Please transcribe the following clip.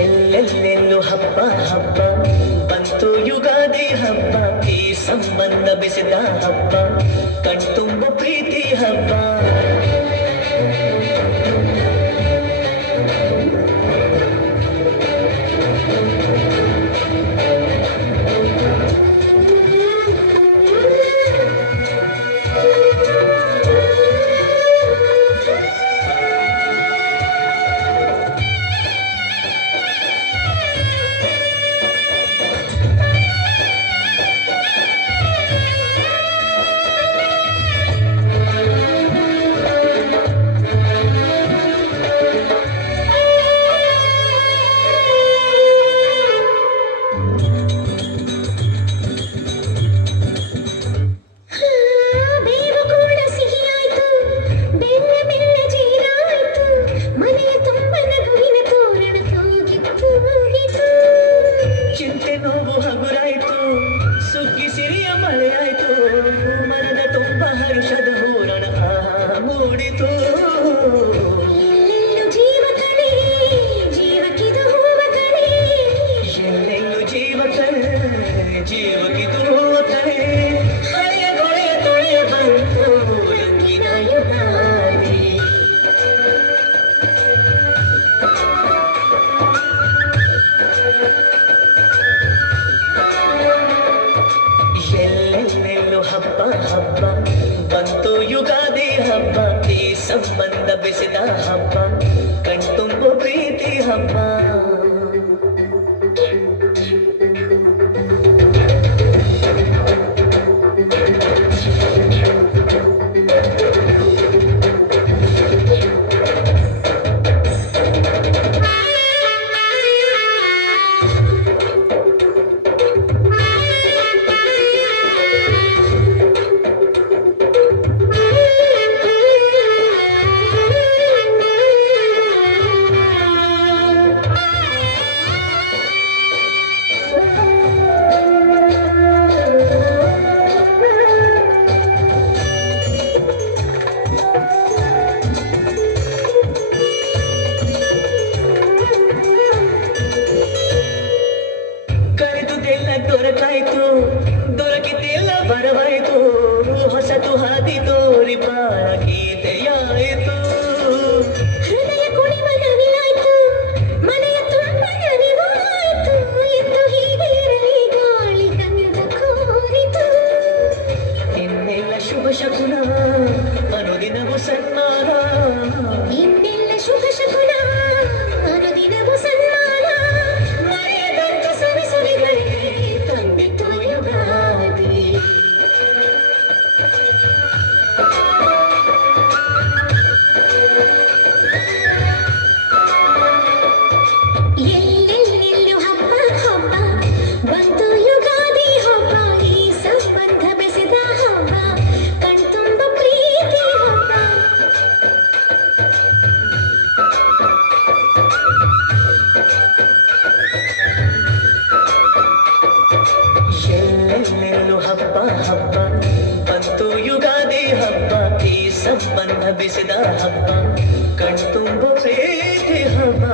ಎಲ್ಲೆಲ್ಲೆಲ್ಲೂ ಹಬ್ಬ ಹಬ್ಬ ಬಂತು ಯುಗಾದಿ ಹಬ್ಬ ಈ ಸಂಬಂಧ ಬೆಸೆದ ಹಬ್ಬ ಕಣ್ತುಂಬ ಪ್ರೀತಿ ಹಬ್ಬ ಹಬ್ಬ ಹಬ್ಬ ಬಂತು ಯುಗಾದಿ ಹಬ್ಬ ಈ ಸಂಬಂಧ ಬೆಸೆದ ಹಬ್ಬ ಕಣ್ತುಂಬ ಪ್ರೀತಿ ಹಬ್ಬ ದೊರಕಾಯ್ತು ದೊರಕಿದ್ದೆಲ್ಲ ಬರವಾಯ್ತು ಹೊಸತು ಹಾದಿ ತೋರಿ ಬಾಳ ಗೀತೆಯಾಯಿತು ಹೃದಯ ಕುಣಿವ ನವಿಲಾಯ್ತು ಮನೆಯ ತುಂಬ ನವಿವಾಯ್ತು ಎಂದು ಹೀಗೆ ಇರಲಿ ಗಾಳಿ ಗಂಧ ಕೋರಿತು ಇನ್ನೆಲ್ಲ ಶುಭ ಶಕುನ ಅನುದಿನವೂ ಸನ್ಮಾನ ಇನ್ನೆಲ್ಲ ಶುಭ ಶಕುನ ಅನುದಿನವೂ ಸನ್ಮಾನ ಮರೆಯದಂತ ಸವಿ ಸವಿಗಳಿಗೆ ಎಲ್ಲೆಲ್ಲೆಲ್ಲೂ ಹಬ್ಬ ಹಬ್ಬ ಬಂತು ಯುಗಾದಿ ಹಬ್ಬ ಈ ಸಂಬಂಧ ಬೆಸೆದ ಹಬ್ಬ ಕಣ್ತುಂಬ ಪ್ರೀತಿ ಹಬ್ಬ ಎಲ್ಲೆಲ್ಲೆಲ್ಲೂ ಹಬ್ಬ ಹಬ್ಬ ಬಂತು ಯುಗಾದಿ ಹಬ್ಬ ಈ ಸಂಬಂಧ ಬೆಸೆದ ಹಬ್ಬ ಕಣ್ತುಂಬ ಪ್ರೀತಿ ಹಬ್ಬ